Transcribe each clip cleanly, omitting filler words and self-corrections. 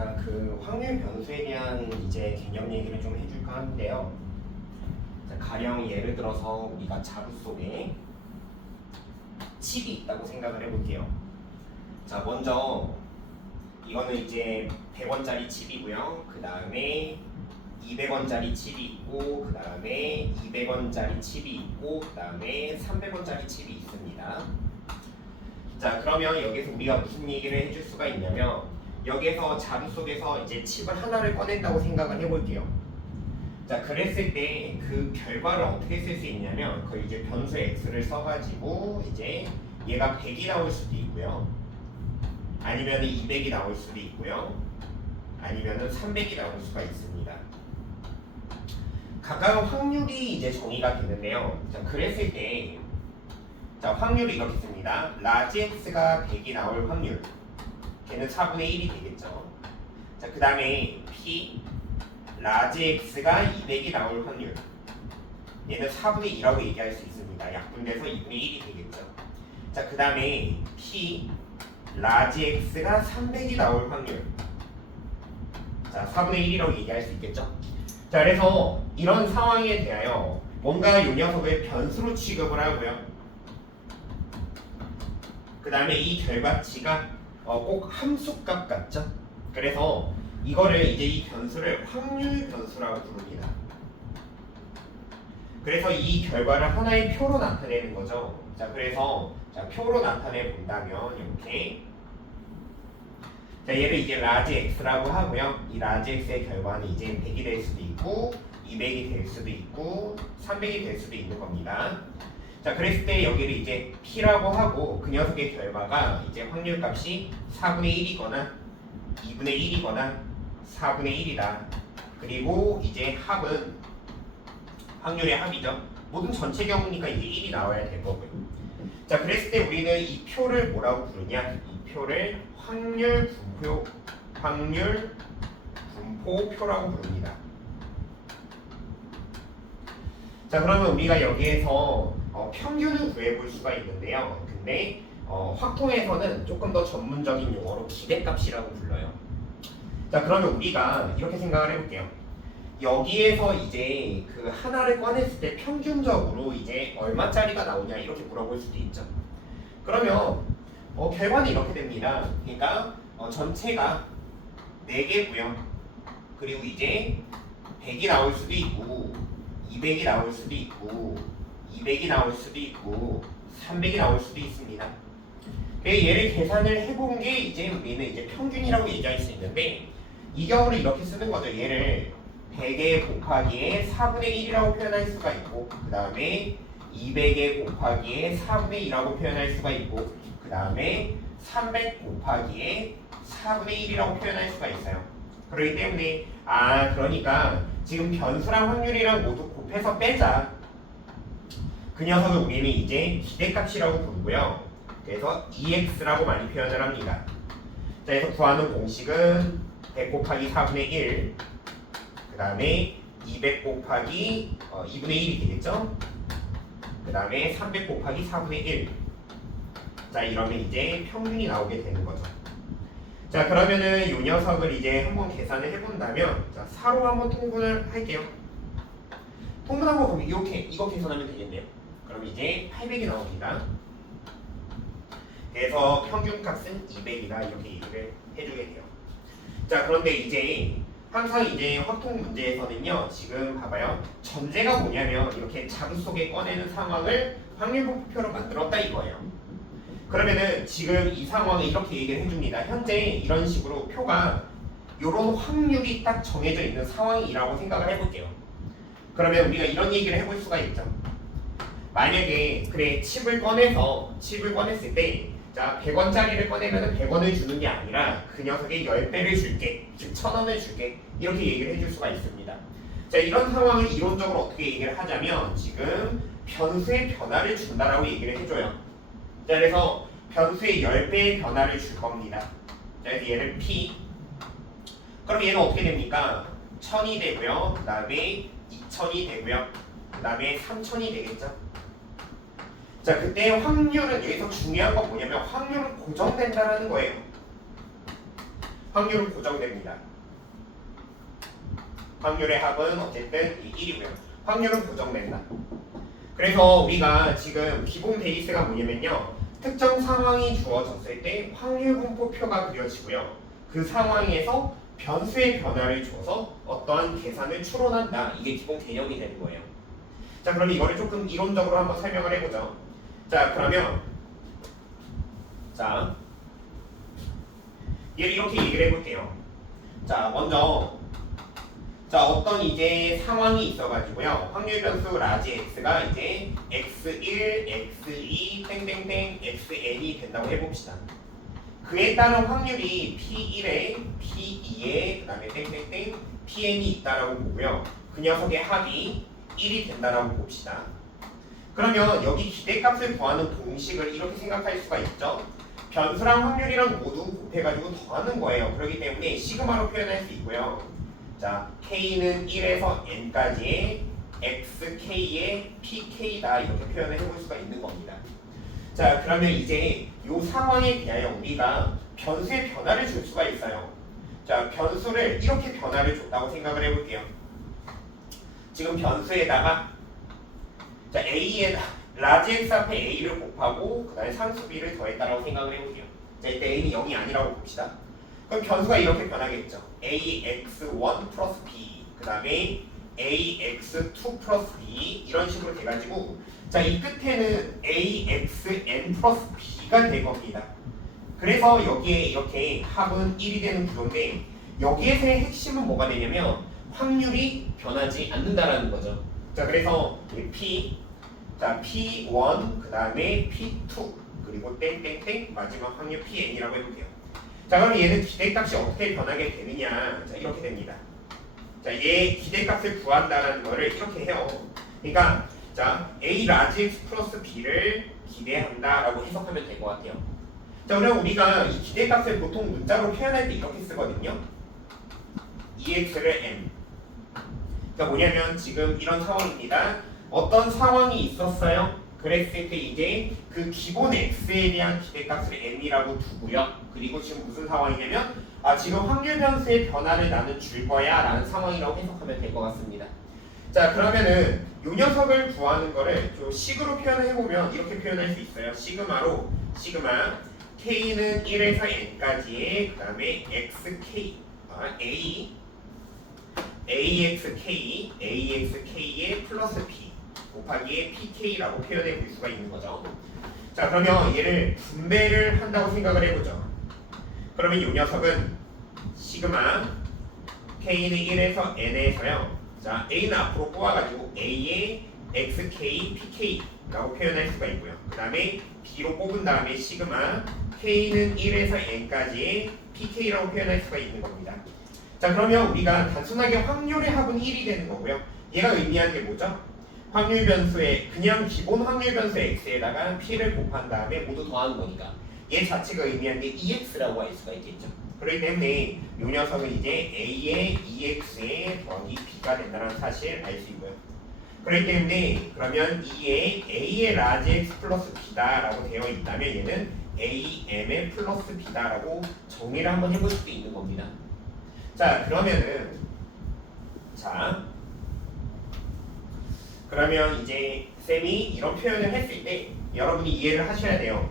자, 그 확률 변수에 대한 이제 개념 얘기를 좀 해줄까 하는데요. 자, 가령 예를 들어서 우리가 자루 속에 칩이 있다고 생각을 해볼게요. 자, 먼저 이거는 이제 100원짜리 칩이고요. 그 다음에 200원짜리 칩이 있고, 그 다음에 200원짜리 칩이 있고, 그 다음에 300원짜리 칩이 있습니다. 자, 그러면 여기서 우리가 무슨 얘기를 해줄 수가 있냐면, 여기서 자루 속에서 이제 칩을 하나를 꺼낸다고 생각을 해볼게요. 자, 그랬을 때 그 결과를 어떻게 쓸 수 있냐면, 그 이제 변수 x를 써가지고 이제 얘가 100이 나올 수도 있고요. 아니면 200이 나올 수도 있고요. 아니면 300이 나올 수가 있습니다. 각각 확률이 이제 정의가 되는데요. 자, 그랬을 때, 자, 확률이 이렇게 씁니다. 라지 x가 100이 나올 확률. 걔는 4분의 1이 되겠죠. 자, 그 다음에 p 라지 x가 200이 나올 확률. 얘는 4분의 2라고 얘기할 수 있습니다. 약분돼서 2분의 1이 되겠죠. 자, 그 다음에 p 라지 x가 300이 나올 확률. 자, 4분의 1이라고 얘기할 수 있겠죠. 자, 그래서 이런 상황에 대하여 뭔가 이 녀석을 변수로 취급을 하고요. 그 다음에 이 결과치가 꼭 함수값 같죠. 그래서 이거를 이제 이 변수를 확률 변수라고 부릅니다. 그래서 이 결과를 하나의 표로 나타내는 거죠. 자, 그래서 자, 표로 나타내 본다면 이렇게, 자, 얘를 이제 라지 x라고 하고요. 이 라지 x의 결과는 이제 100이 될 수도 있고 200이 될 수도 있고 300이 될 수도 있는 겁니다. 자, 그랬을 때 여기를 이제 p라고 하고 그 녀석의 결과가 이제 확률값이 4분의 1이거나 2분의 1이거나 4분의 1이다. 그리고 이제 합은 확률의 합이죠. 모든 전체 경우니까 이제 1이 나와야 될 거고요. 자, 그랬을 때 우리는 이 표를 뭐라고 부르냐? 이 표를 확률 분포표라고 부릅니다. 자, 그러면 우리가 여기에서 평균을 구해볼 수가 있는데요. 근데 확통에서는 조금 더 전문적인 용어로 기대값이라고 불러요. 자, 그러면 우리가 이렇게 생각을 해볼게요. 여기에서 이제 그 하나를 꺼냈을 때 평균적으로 이제 얼마짜리가 나오냐 이렇게 물어볼 수도 있죠. 그러면 결과는 이렇게 됩니다. 그러니까 전체가 4개고요. 그리고 이제 100이 나올 수도 있고 200이 나올 수도 있고 200이 나올 수도 있고 300이 나올 수도 있습니다. 얘를 계산을 해본 게 이제 우리는 이제 평균이라고 얘기할 수 있는데, 이 경우를 이렇게 쓰는 거죠. 얘를 100에 곱하기에 4분의 1이라고 표현할 수가 있고, 그 다음에 200에 곱하기에 4분의 2라고 표현할 수가 있고, 그 다음에 300 곱하기에 4분의 1이라고 표현할 수가 있어요. 그렇기 때문에 그러니까 지금 변수랑 확률이랑 모두 곱해서 빼자. 그 녀석을 우리는 이제 기대값이라고 부르고요. 그래서 EX라고 많이 표현을 합니다. 자, 그래서 구하는 공식은 100 곱하기 4분의 1, 그 다음에 200 곱하기 2분의 1이 되겠죠? 그 다음에 300 곱하기 4분의 1. 자, 이러면 이제 평균이 나오게 되는 거죠. 자, 그러면은 이 녀석을 이제 한번 계산을 해본다면, 자, 4로 한번 통분을 할게요. 통분하고 그럼 이렇게 이거 계산하면 되겠네요. 그럼 이제 800이 나옵니다. 그래서 평균값은 200이다 이렇게 얘기를 해주게 돼요. 자, 그런데 이제 항상 이제 확통 문제에서는요, 지금 봐봐요. 전제가 뭐냐면 이렇게 자루 속에 꺼내는 상황을 확률분포표로 만들었다 이거예요. 그러면은 지금 이 상황을 이렇게 얘기를 해줍니다. 현재 이런 식으로 표가 이런 확률이 딱 정해져 있는 상황이라고 생각을 해볼게요. 그러면 우리가 이런 얘기를 해볼 수가 있죠. 만약에 그래 칩을 꺼냈을 때, 자, 100원짜리를 꺼내면 100원을 주는 게 아니라 그 녀석의 10배를 줄게, 즉 1000원을 줄게 이렇게 얘기를 해줄 수가 있습니다. 자, 이런 상황을 이론적으로 어떻게 얘기를 하자면 지금 변수의 변화를 준다라고 얘기를 해줘요. 자, 그래서 변수의 10배의 변화를 줄 겁니다. 자, 그래서 얘를 P. 그럼 얘는 어떻게 됩니까? 1000이 되고요. 그 다음에 2000이 되고요. 그 다음에 3000이 되겠죠. 자, 그때 확률은 여기서 중요한 건 뭐냐면 확률은 고정된다라는 거예요. 확률은 고정됩니다. 확률의 합은 어쨌든 1이고요. 확률은 고정된다. 그래서 우리가 지금 기본 베이스가 뭐냐면요. 특정 상황이 주어졌을 때 확률 분포표가 그려지고요. 그 상황에서 변수의 변화를 줘서 어떠한 계산을 추론한다. 이게 기본 개념이 되는 거예요. 자, 그럼 이거를 조금 이론적으로 한번 설명을 해보죠. 자, 그러면 자, 얘를 이렇게 얘기를 해볼게요. 자, 먼저 자, 어떤 이제 상황이 있어가지고요. 확률 변수 라지 x가 이제 x1, x2, 땡땡땡, xn이 된다고 해봅시다. 그에 따른 확률이 p1에, p2에, 그 다음에 땡땡땡, pn이 있다라고 보고요. 그 녀석의 합이 1이 된다라고 봅시다. 그러면 여기 기대값을 구하는 공식을 이렇게 생각할 수가 있죠. 변수랑 확률이랑 모두 곱해가지고 더하는 거예요. 그렇기 때문에 시그마로 표현할 수 있고요. 자, k는 1에서 n까지의 xk의 pk다 이렇게 표현을 해볼 수가 있는 겁니다. 자, 그러면 이제 이 상황에 대하여 우리가 변수의 변화를 줄 수가 있어요. 자, 변수를 이렇게 변화를 줬다고 생각을 해볼게요. 지금 변수에다가 자, a에다 라지 x 앞에 a를 곱하고 그 다음에 상수 b를 더했다라고 생각을 해볼게요. 자, 이때 a는 0이 아니라고 봅시다. 그럼 변수가 이렇게 변하겠죠. ax1 플러스 b 그 다음에 ax2 플러스 b 이런 식으로 돼가지고 자, 이 끝에는 axn 플러스 b가 될 겁니다. 그래서 여기에 이렇게 합은 1이 되는 구조인데 여기에서의 핵심은 뭐가 되냐면 확률이 변하지 않는다라는 거죠. 자, 그래서 p 자, p1 그 다음에 p2 그리고 땡땡땡 마지막 확률 pn이라고 해볼게요. 자, 그럼 얘는 기대값이 어떻게 변하게 되느냐. 자, 이렇게 됩니다. 자, 얘 기대값을 구한다는 거를 이렇게 해요. 그러니까 자, a 라지 x 플러스 b를 기대한다라고 해석하면 될 것 같아요. 자, 그럼 우리가 이 기대값을 보통 문자로 표현할 때 이렇게 쓰거든요. ex를 m. 그러니까 뭐냐면 지금 이런 상황입니다. 어떤 상황이 있었어요? 그랬을 때 이제 그 기본 x에 대한 기대값을 m이라고 두고요. 그리고 지금 무슨 상황이냐면 지금 확률 변수의 변화를 나는 줄 거야 라는 상황이라고 해석하면 될 것 같습니다. 자, 그러면은 요 녀석을 구하는 거를 좀 식으로 표현해보면 이렇게 표현할 수 있어요. 시그마로 시그마 k는 1에서 n까지의 그 다음에 xk axk의 플러스 p 곱하기 pk라고 표현해 볼 수가 있는 거죠. 자, 그러면 얘를 분배를 한다고 생각을 해보죠. 그러면 이 녀석은 시그마 k는 1에서 n에서요. 자, a는 앞으로 꼬아가지고 a의 xk, pk라고 표현할 수가 있고요. 그 다음에 b로 뽑은 다음에 시그마 k는 1에서 n까지의 pk라고 표현할 수가 있는 겁니다. 자, 그러면 우리가 단순하게 확률의 합은 1이 되는 거고요. 얘가 의미하는 게 뭐죠? 확률 변수에 그냥 기본 확률 변수 x에다가 p를 곱한 다음에 모두 더하는 거니까 얘 자체가 의미하는 게 ex라고 할 수가 있겠죠. 그렇기 때문에 이 녀석은 이제 a의 ex에 더하기 b가 된다는 사실을 알 수 있고요. 그렇기 때문에 그러면 a의 라지 x 플러스 b다라고 되어 있다면 얘는 am의 플러스 b다라고 정리를 한번 해볼 수도 있는 겁니다. 자, 그러면 이제 쌤이 이런 표현을 했을 때 여러분이 이해를 하셔야 돼요.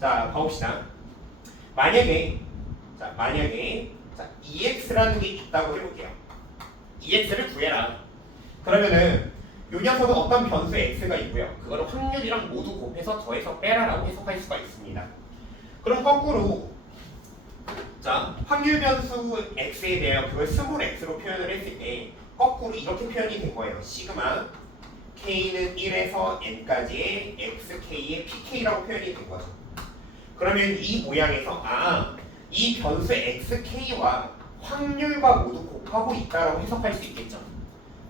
자, 봐봅시다. 만약에 EX라는 게 있다고 해볼게요. EX를 구해라. 그러면은 요 녀석은 어떤 변수 X가 있고요. 그거를 확률이랑 모두 곱해서 더해서 빼라라고 해석할 수가 있습니다. 그럼 거꾸로 자, 확률 변수 X에 대하여 그걸 스몰 X로 표현을 했을 때 거꾸로 이렇게 표현이 된 거예요. 시그마 K는 1에서 N까지의 XK의 PK라고 표현이 된 거죠. 그러면 이 모양에서 이 변수 XK와 확률과 모두 곱하고 있다라고 해석할 수 있겠죠.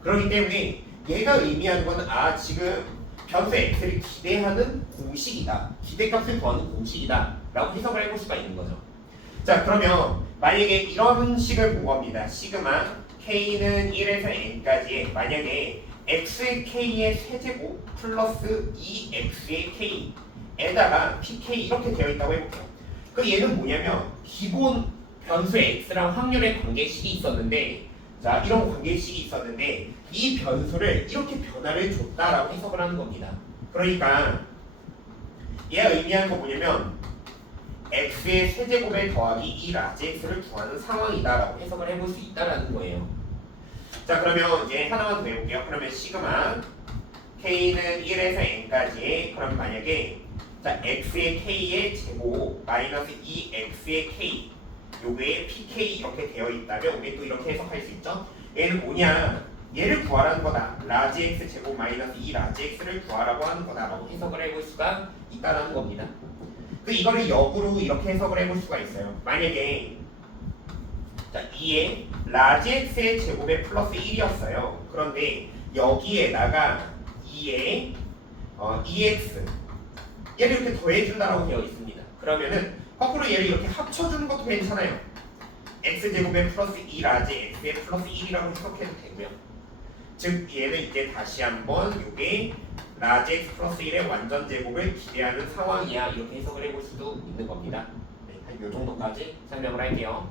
그렇기 때문에 얘가 의미하는 건 지금 변수 X를 기대하는 공식이다. 기대값을 구하는 공식이다 라고 해석을 해볼 수가 있는 거죠. 자, 그러면 만약에 이런 식을 본 겁니다. 시그마 K는 1에서 N까지의 만약에 X의 K의 세제곱 플러스 2X의 K에다가 PK 이렇게 되어 있다고 해볼게요. 그 얘는 뭐냐면 기본 변수 x랑 확률의 관계식이 있었는데, 자 이런 관계식이 있었는데 이 변수를 이렇게 변화를 줬다라고 해석을 하는 겁니다. 그러니까 얘가 의미하는 거 뭐냐면 x의 세제곱에 더하기 2 라지 x를 구하는 상황이다라고 해석을 해볼 수 있다라는 거예요. 자 그러면 이제 하나만 더 해볼게요. 그러면 시그마 k는 1에서 n까지, 그럼 만약에 자 x의 k의 제곱 마이너스 2x의 k 요게 pk 이렇게 되어 있다면 우리 또 이렇게 해석할 수 있죠. 얘는 뭐냐, 얘를 구하라는 거다. 라지 x 제곱 마이너스 2 라지 x를 구하라고 하는 거다라고 해석을 해볼 수가 있다는 겁니다. 그 이거를 역으로 이렇게 해석을 해볼 수가 있어요. 만약에 자 2에 라지 x의 제곱에 플러스 1이었어요. 그런데 여기에다가 2에 2x 얘를 이렇게 더해준다라고 되어 있습니다. 그러면은 거꾸로 얘를 이렇게 합쳐주는 것도 괜찮아요. x제곱에 플러스 2 라지 x에 플러스 1이라고 해석해도 되고요. 즉 얘는 이제 다시 한번 이게 라지 x 플러스 1의 완전 제곱을 기대하는 상황이야 이렇게 해석을 해볼 수도 있는 겁니다. 네, 한 요 정도까지 설명을 할게요.